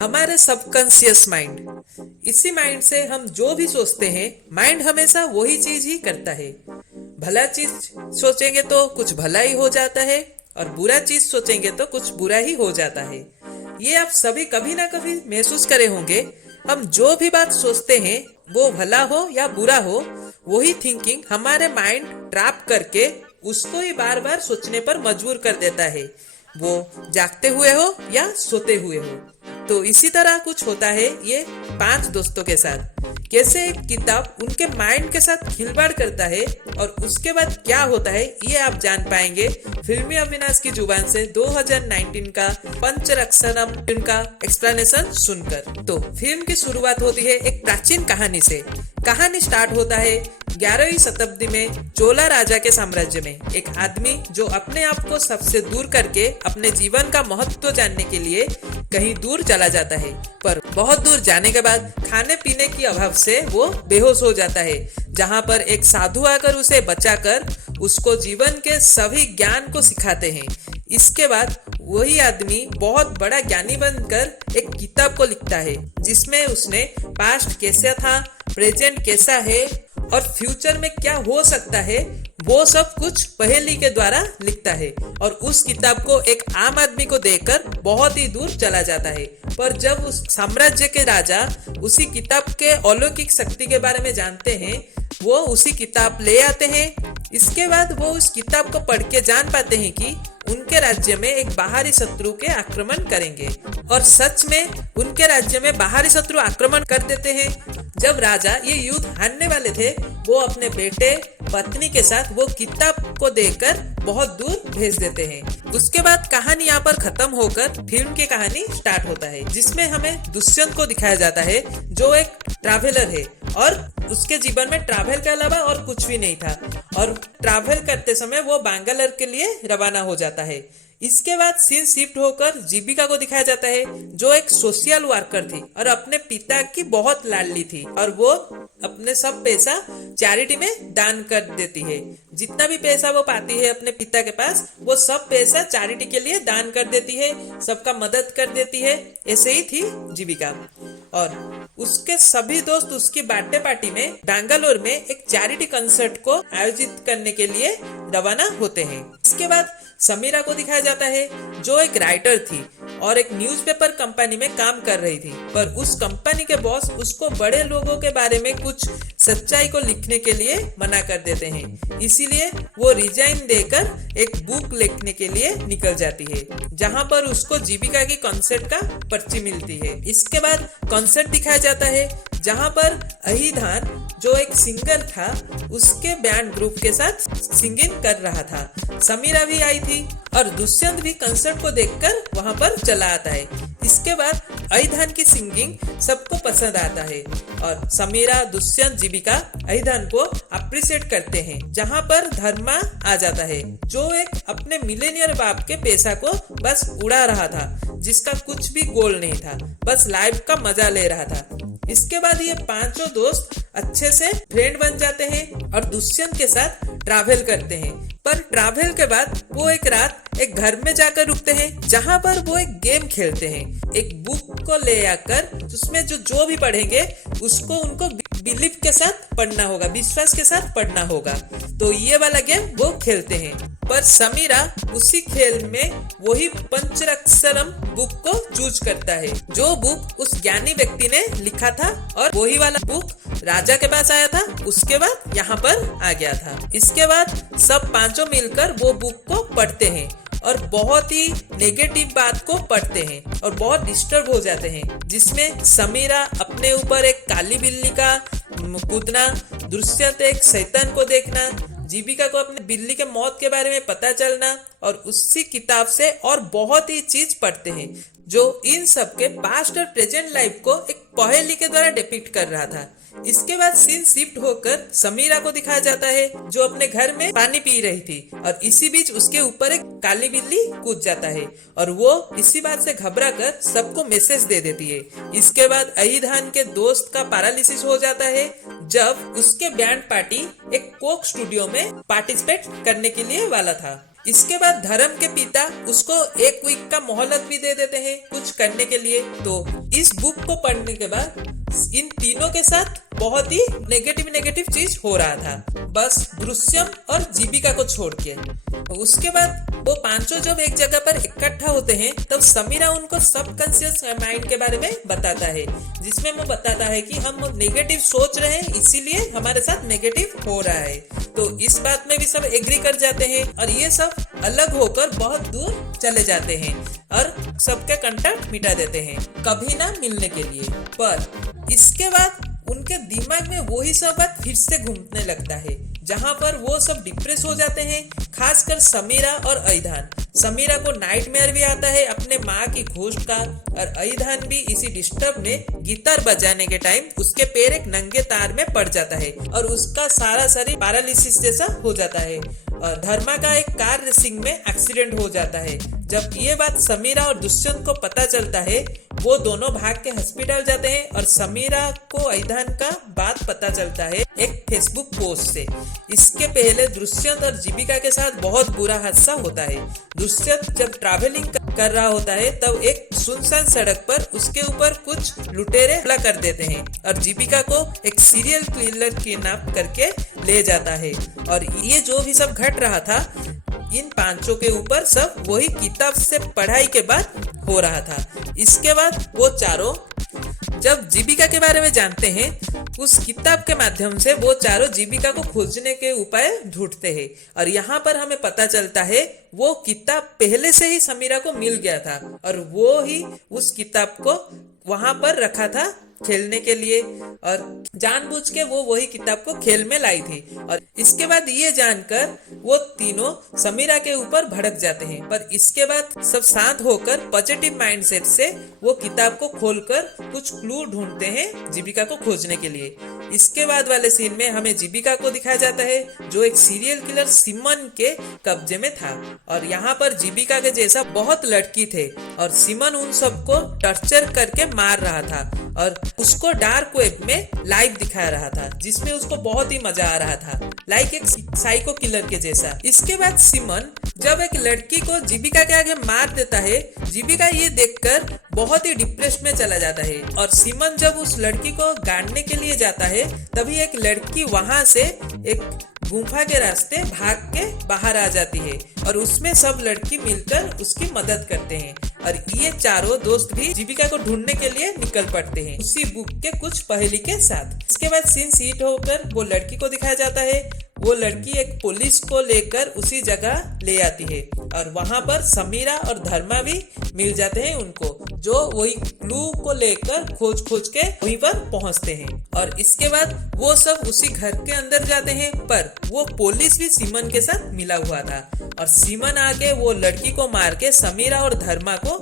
हमारे subconscious mind, इसी mind से हम जो भी सोचते हैं माइंड हमेशा वही चीज ही करता है। भला चीज सोचेंगे तो कुछ भला ही हो जाता है और बुरा चीज सोचेंगे तो कुछ बुरा ही हो जाता है। ये आप सभी कभी ना कभी महसूस करे होंगे। हम जो भी बात सोचते हैं वो भला हो या बुरा हो, वही थिंकिंग हमारे माइंड ट्रैप करके उसको ही बार बार सोचने पर मजबूर कर देता है, वो जागते हुए हो या सोते हुए हो। तो इसी तरह कुछ होता है ये 5 दोस्तों के साथ। कैसे एक किताब उनके माइंड के साथ खिलवाड़ करता है और उसके बाद क्या होता है ये आप जान पाएंगे फिल्मी अविनाश की जुबान से 2019 का पंचरक्षरम फिल्म का एक्सप्लेनेशन सुनकर। तो फिल्म की शुरुआत होती है एक प्राचीन कहानी से। कहानी स्टार्ट होता है 11वीं शताब्दी में चोला राजा के साम्राज्य में। एक आदमी जो अपने आप को सबसे दूर करके अपने जीवन का महत्व जानने के लिए कहीं दूर चला जाता है, पर बहुत दूर जाने के बाद खाने पीने की अभाव से वो बेहोश हो जाता है। जहाँ पर एक साधु आकर उसे बचाकर उसको जीवन के सभी ज्ञान को सिखाते हैं। इसके बाद वही आदमी बहुत बड़ा ज्ञानी बनकर एक किताब को लिखता है जिसमें उसने पास्ट कैसा था, प्रेजेंट कैसा है और फ्यूचर में क्या हो सकता है वो सब कुछ पहेली के द्वारा लिखता है। और उस किताब को एक आम आदमी को देकर बहुत ही दूर चला जाता है। पर जब उस साम्राज्य के राजा उसी किताब के अलौकिक शक्ति के बारे में जानते हैं, वो उसी किताब ले आते हैं। इसके बाद वो उस किताब को पढ़ के जान पाते हैं कि उनके राज्य में एक बाहरी शत्रु के आक्रमण करेंगे। और सच में उनके राज्य में बाहरी शत्रु आक्रमण कर देते हैं। जब राजा ये युद्ध हारने वाले थे, वो अपने बेटे पत्नी के साथ वो किताब को देकर बहुत दूर भेज देते हैं। उसके बाद कहानी यहाँ पर खत्म होकर फिल्म की कहानी स्टार्ट होता है, जिसमें हमें दुष्यंत को दिखाया जाता है जो एक ट्रैवलर है और उसके जीवन में ट्रैवल के अलावा और कुछ भी नहीं था। और ट्रैवल करते समय वो बैंगलोर के लिए रवाना हो जाता है। इसके बाद सीन शिफ्ट होकर जीविका को दिखाया जाता है जो एक सोशल वर्कर थी और अपने पिता की बहुत लाडली थी और वो अपने सब पैसा चैरिटी में दान कर देती है। जितना भी पैसा वो पाती है अपने पिता के पास, वो सब पैसा चैरिटी के लिए दान कर देती है, सबका मदद कर देती है। ऐसे ही थी जीविका। और उसके सभी दोस्त उसकी बर्थडे पार्टी में बैंगलोर में एक चैरिटी कंसर्ट को आयोजित करने के लिए रवाना होते हैं। इसके बाद समीरा को दिखाया जाता है जो एक राइटर थी और एक न्यूज़पेपर कंपनी में काम कर रही थी, पर उस कंपनी के बॉस उसको बड़े लोगों के बारे में कुछ सच्चाई को लिखने के लिए मना कर देते हैं। इसीलिए वो रिजाइन देकर एक बुक लिखने के लिए निकल जाती है, जहां पर उसको जीविका की कॉन्सर्ट का पर्ची मिलती है। इसके बाद कॉन्सर्ट दिखाया जाता है जहां पर अहिधान जो एक सिंगर था उसके बैंड ग्रुप के साथ सिंगिंग कर रहा था। समीरा भी आई थी और दुष्यंत भी कंसर्ट को देखकर वहां पर चला आता है। इसके बाद अहिधान की सिंगिंग सबको पसंद आता है और समीरा, दुष्यंत, जीविका अहिधान को अप्रिशिएट करते हैं। जहां पर धर्मा आ जाता है जो एक अपने मिलेनियर बाप के पैसा को बस उड़ा रहा था, जिसका कुछ भी गोल नहीं था, बस लाइफ का मजा ले रहा था। इसके बाद ये 5 दोस्त अच्छे से फ्रेंड बन जाते हैं और दुष्यंत के साथ ट्रैवल करते हैं। पर ट्रैवल के बाद वो एक रात एक घर में जाकर रुकते हैं जहां पर वो एक गेम खेलते हैं। एक बुक को ले आकर उसमें जो भी पढ़ेंगे उसको उनको बिलीफ के साथ पढ़ना होगा, विश्वास के साथ पढ़ना होगा। तो ये वाला गेम वो खेलते हैं। पर समीरा उसी खेल में वही पंचरक्षरम बुक को चूज करता है जो बुक उस ज्ञानी व्यक्ति ने लिखा था और वही वाला बुक राजा के पास आया था, उसके बाद यहाँ पर आ गया था। इसके बाद सब 5 मिलकर वो बुक को पढ़ते हैं और बहुत ही नेगेटिव बात को पढ़ते हैं और बहुत डिस्टर्ब हो जाते हैं, जिसमें समीरा अपने ऊपर एक काली बिल्ली का कूदना, दुष्यंत एक शैतान को देखना, जीविका को अपनी बिल्ली के मौत के बारे में पता चलना और उसी किताब से और बहुत ही चीज पढ़ते हैं जो इन सब के पास्ट और प्रेजेंट लाइफ को एक पहेली के द्वारा डिपिक्ट कर रहा था। इसके बाद सीन शिफ्ट होकर समीरा को दिखाया जाता है जो अपने घर में पानी पी रही थी और इसी बीच उसके ऊपर एक काली बिल्ली कूद जाता है और वो इसी बात से घबरा कर सबको मैसेज दे देती है। इसके बाद अहिधान के दोस्त का पैरालिसिस हो जाता है, जब उसके बैंड पार्टी एक कोक स्टूडियो में पार्टिसिपेट करने के लिए वाला था। इसके बाद धर्म के पिता उसको 1 वीक का मोहलत भी दे देते हैं कुछ करने के लिए। तो इस बुक को पढ़ने के बाद इन तीनों के साथ बहुत ही नेगेटिव चीज हो रहा था, बस दृश्यम और जीविका को छोड़ के। उसके बाद वो पांचों जब एक जगह पर इकट्ठा होते हैं तब समीरा उनको सबकॉन्शियस माइंड के बारे में बताता है, जिसमें वो बताता है कि हम नेगेटिव सोच रहे हैं इसीलिए हमारे साथ नेगेटिव हो रहा है। तो इस बात में भी सब एग्री कर जाते हैं और ये सब अलग होकर बहुत दूर चले जाते हैं और सबके कांटेक्ट मिटा देते हैं कभी ना मिलने के लिए। पर इसके बाद उनके दिमाग में वही सब बात फिर से घूमने लगता है, जहाँ पर वो सब डिप्रेस हो जाते हैं, खासकर समीरा और अईधान। समीरा को नाइटमेयर भी आता है अपने माँ की घोस्ट का, और अईधान भी इसी डिस्टर्ब में गिटार बजाने के टाइम उसके पैर एक नंगे तार में पड़ जाता है और उसका सारा शरीर पैरालिसिस जैसा हो जाता है। और धर्मा का एक कार रेसिंग में एक्सीडेंट हो जाता है। जब ये बात समीरा और दुष्यंत को पता चलता है वो दोनों भाग के हॉस्पिटल जाते हैं और समीरा को अईधान का बात पता चलता है एक फेसबुक पोस्ट से। इसके पहले दुष्यंत और जीविका के साथ बहुत बुरा हादसा होता है। दुष्यंत जब ट्रैवलिंग कर रहा होता है तब एक सुनसान सड़क पर उसके ऊपर कुछ लुटेरे हमला कर देते हैं और जीविका को एक सीरियल किलर किडनैप करके ले जाता है। और ये जो भी सब घट रहा था इन पांचों के ऊपर सब वही किताब से पढ़ाई के बाद हो रहा था। इसके बाद वो चारों जब जीविका के बारे में जानते हैं उस किताब के माध्यम से वो चारों जीविका को खोजने के उपाय ढूंढते हैं। और यहाँ पर हमें पता चलता है वो किताब पहले से ही समीरा को मिल गया था और वो ही उस किताब को वहां पर रखा था खेलने के लिए और जानबूझ के वो वही किताब को खेल में लाई थी। और इसके बाद ये जानकर वो तीनों समीरा के ऊपर भड़क जाते हैं, पर इसके बाद सब शांत होकर पॉजिटिव माइंडसेट से वो किताब को खोलकर कुछ क्लू ढूंढते हैं जीविका को खोजने के लिए। इसके बाद वाले सीन में हमें जीविका को दिखाया जाता है जो एक सीरियल किलर सिमन के कब्जे में था और यहाँ पर जीविका के जैसा बहुत लड़की थे और सिमन उन सबको टॉर्चर करके मार रहा था और उसको डार्क वेब में लाइव दिखा रहा था, जिसमें उसको बहुत ही मजा आ रहा था, लाइक एक साइको किलर के जैसा। इसके बाद सिमन जब एक लड़की को जीविका के आगे मार देता है, जीविका ये देखकर बहुत ही डिप्रेस में चला जाता है और सिमन जब उस लड़की को गाड़ने के लिए जाता है तभी एक लड़की वहां से एक गुफा के रास्ते भाग के बाहर आ जाती है और उसमें सब लड़की मिलकर उसकी मदद करते हैं और ये चारों दोस्त भी जीविका को ढूंढने के लिए निकल पड़ते हैं उसी बुक के कुछ पहेली के साथ। इसके बाद सीन सीट होकर वो लड़की को दिखाया जाता है। वो लड़की एक पुलिस को लेकर उसी जगह ले आती है और वहां पर समीरा और धर्मा भी मिल जाते हैं उनको, जो वही क्लू को लेकर खोज के वहीं पर पहुंचते हैं। और इसके बाद वो सब उसी घर के अंदर जाते हैं, पर वो पुलिस भी सिमन के साथ मिला हुआ था और सिमन आके वो लड़की को मार के समीरा और धर्मा को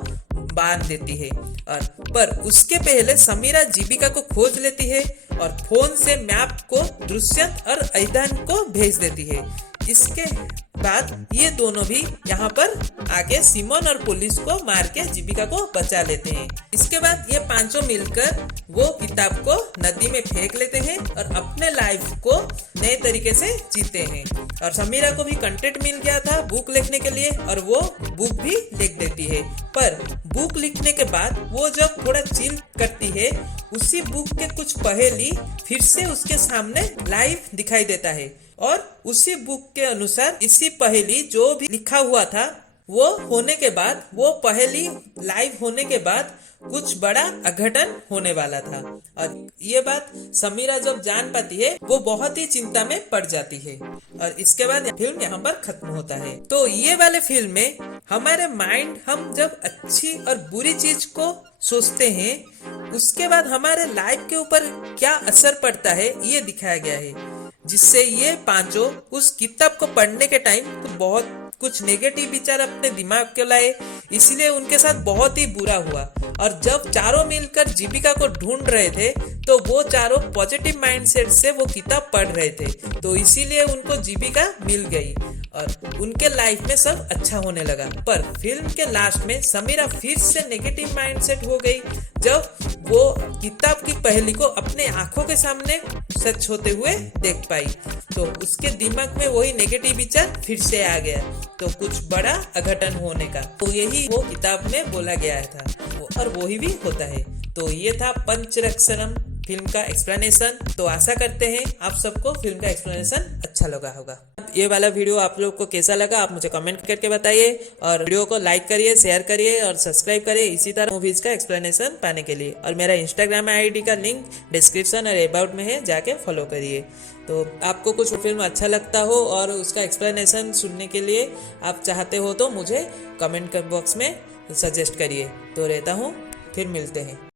बांध देती है। और पर उसके पहले समीरा जीविका को खोज लेती है और फोन से मैप को दुष्यंत और अईधान को भेज देती है। इसके बाद ये दोनों भी यहाँ पर आके सिमन और पुलिस को मार के जीविका को बचा लेते हैं। इसके बाद ये पांचों मिलकर वो किताब को नदी में फेंक लेते हैं और अपने लाइफ को नए तरीके से जीते हैं। और समीरा को भी कंटेंट मिल गया था बुक लिखने के लिए और वो बुक भी लिख देती है। पर बुक लिखने के बाद वो जब थोड़ा चिल करती है उसी बुक के कुछ पहेली फिर से उसके सामने लाइव दिखाई देता है और उसी बुक के अनुसार इसी पहेली जो भी लिखा हुआ था वो होने के बाद वो पहेली लाइव होने के बाद कुछ बड़ा अघटन होने वाला था। और ये बात समीरा जब जान पाती है वो बहुत ही चिंता में पड़ जाती है और इसके बाद फिल्म यहाँ पर खत्म होता है। तो ये वाले फिल्म में हमारे माइंड हम जब अच्छी और बुरी चीज को सोचते हैं उसके बाद हमारे लाइफ के ऊपर क्या असर पड़ता है ये दिखाया गया है, जिससे ये पांचों उस किताब को पढ़ने के टाइम तो बहुत कुछ नेगेटिव विचार अपने दिमाग के लाए, इसीलिए उनके साथ बहुत ही बुरा हुआ। और जब चारों मिलकर जीविका को ढूंढ रहे थे तो वो चारों पॉजिटिव माइंडसेट से वो किताब पढ़ रहे थे, तो इसीलिए उनको जीविका मिल गई और उनके लाइफ में सब अच्छा होने लगा। पर फिल्म के लास्ट में समीरा फिर से नेगेटिव माइंडसेट हो गई जब वो किताब की पहेली को अपने आंखों के सामने सच होते हुए देख पाई तो उसके दिमाग में वही नेगेटिव विचार फिर से आ गया तो कुछ बड़ा अघटन होने का। तो यही वो किताब में बोला गया था और वही भी होता है। तो ये था पंचरक्षरम फिल्म का एक्सप्लेनेशन। तो आशा करते हैं आप सबको फिल्म का एक्सप्लेनेशन अच्छा लगा होगा। ये वाला वीडियो आप लोग को कैसा लगा आप मुझे कमेंट करके बताइए और वीडियो को लाइक करिए, शेयर करिए और सब्सक्राइब करिए इसी तरह मूवीज का एक्सप्लेनेशन पाने के लिए। और मेरा इंस्टाग्राम आईडी का लिंक डिस्क्रिप्शन और अबाउट में है, जाके फॉलो करिए। तो आपको कुछ फिल्म अच्छा लगता हो और उसका एक्सप्लेनेशन सुनने के लिए आप चाहते हो तो मुझे कमेंट बॉक्स में सजेस्ट करिए। तो रहता हूँ, फिर मिलते हैं।